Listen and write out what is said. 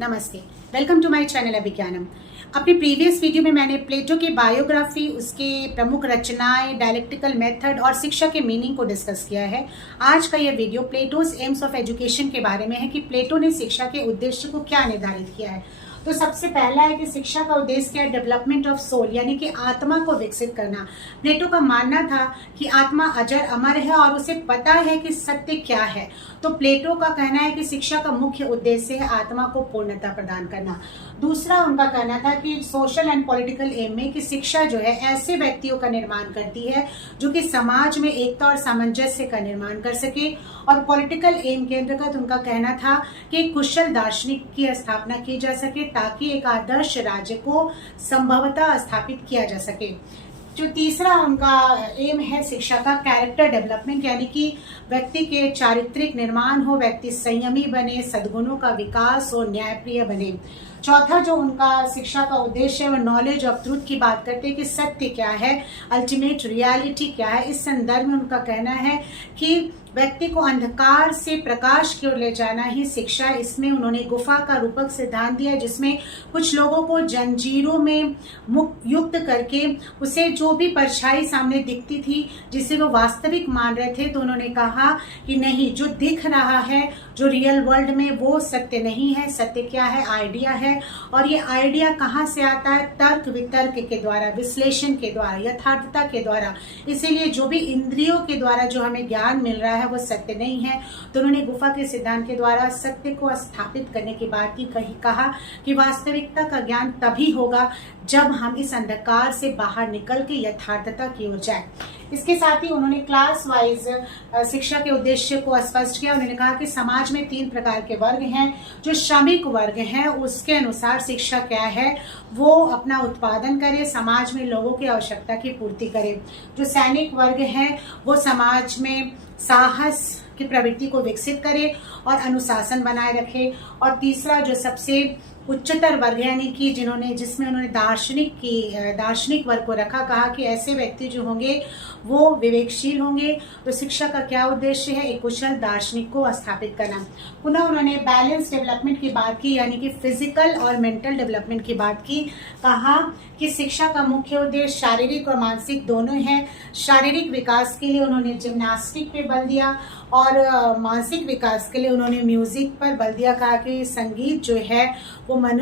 नमस्ते, welcome to my channel अभिज्ञानम। अपनी previous video में मैंने प्लेटो की बायोग्राफी, उसके प्रमुख रचनाएं, डायलेक्टिकल मेथड और शिक्षा के मीनिंग को डिस्कस किया है। आज का यह video Plato's AIIMS of education के बारे में है कि प्लेटो ने शिक्षा के उद्देश्य को क्या निर्धारित किया है। तो सबसे पहला है कि शिक्षा का उद्देश्य क्या है? डेवलपमेंट ऑफ सोल, यानी कि आत्मा को विकसित करना। प्लेटो का मानना था कि आत्मा अजर अमर है और उसे पता है कि सत्य क्या है। तो प्लेटो का कहना है कि शिक्षा का मुख्य उद्देश्य है आत्मा को पूर्णता प्रदान करना। दूसरा उनका कहना था कि सोशल एंड पॉलिटिकल एम में कि शिक्षा जो है ऐसे व्यक्तियों का निर्माण करती है जो कि समाज में एकता और सामंजस्य का निर्माण कर सके। और पॉलिटिकल एम के अंतर्गत उनका कहना था कि कुशल दार्शनिक की स्थापना की जा सके ताकि एक आदर्श राज्य को संभवतः स्थापित किया जा सके। जो तीसरा उनका एम है शिक्षा का, कैरेक्टर डेवलपमेंट, यानी कि व्यक्ति के चारित्रिक निर्माण हो, व्यक्ति संयमी बने, सद्गुणों का विकास हो, न्यायप्रिय बने। चौथा जो उनका शिक्षा का उद्देश्य है वो नॉलेज ऑफ ट्रूथ की बात करते हैं कि सत्य क्या है, अल्टीमेट रियलिटी क्या है। इस संदर्भ में उनका कहना है कि व्यक्ति को अंधकार से प्रकाश की ओर ले जाना ही शिक्षा है। इसमें उन्होंने गुफा का रूपक सिद्धांत दिया जिसमें कुछ लोगों को जंजीरों में युक्त करके उसे जो भी परछाई सामने दिखती थी जिसे वो वास्तविक मान रहे थे, तो उन्होंने कहा कि नहीं, जो दिख रहा है जो रियल वर्ल्ड में वो सत्य नहीं है। सत्य क्या है? आइडिया है। और ये आइडिया कहाँ से आता है? तर्क वितर्क के द्वारा, विश्लेषण के द्वारा, यथार्थता के द्वारा। इसीलिए जो भी इंद्रियों के द्वारा जो हमें ज्ञान मिल रहा है वो सत्य नहीं है। तो उन्होंने गुफा के सिद्धांत के द्वारा सत्य को स्थापित करने की बात की, कहा कि वास्तविकता का ज्ञान तभी होगा जब हम इस अंधकार से बाहर निकल के यथार्थता की ओर जाए। इसके साथ ही उन्होंने क्लास वाइज शिक्षा के उद्देश्य को स्पष्ट किया। उन्होंने कहा कि समाज में 3 प्रकार के वर्ग हैं। जो श्रमिक वर्ग है उसके अनुसार शिक्षा क्या है, वो अपना उत्पादन करे, समाज में लोगों की आवश्यकता की पूर्ति करे। जो सैनिक वर्ग है वो समाज में साहस की प्रवृत्ति को विकसित करे और अनुशासन बनाए रखे। और तीसरा जो सबसे उच्चतर वर्ग यानी कि जिसमें उन्होंने दार्शनिक वर्ग को रखा, कहा कि ऐसे व्यक्ति जो होंगे वो विवेकशील होंगे। तो शिक्षा का क्या उद्देश्य है? एक कुशल दार्शनिक को स्थापित करना। पुनः उन्होंने बैलेंस डेवलपमेंट की बात की, यानी कि फिजिकल और मेंटल डेवलपमेंट की बात की। कहा कि शिक्षा का मुख्य उद्देश्य शारीरिक और मानसिक दोनों है। शारीरिक विकास के लिए उन्होंने जिम्नास्टिक पे बल दिया और मानसिक विकास के लिए उन्होंने म्यूजिक पर बल दिया। कहा कि संगीत जो है वो मनुष्य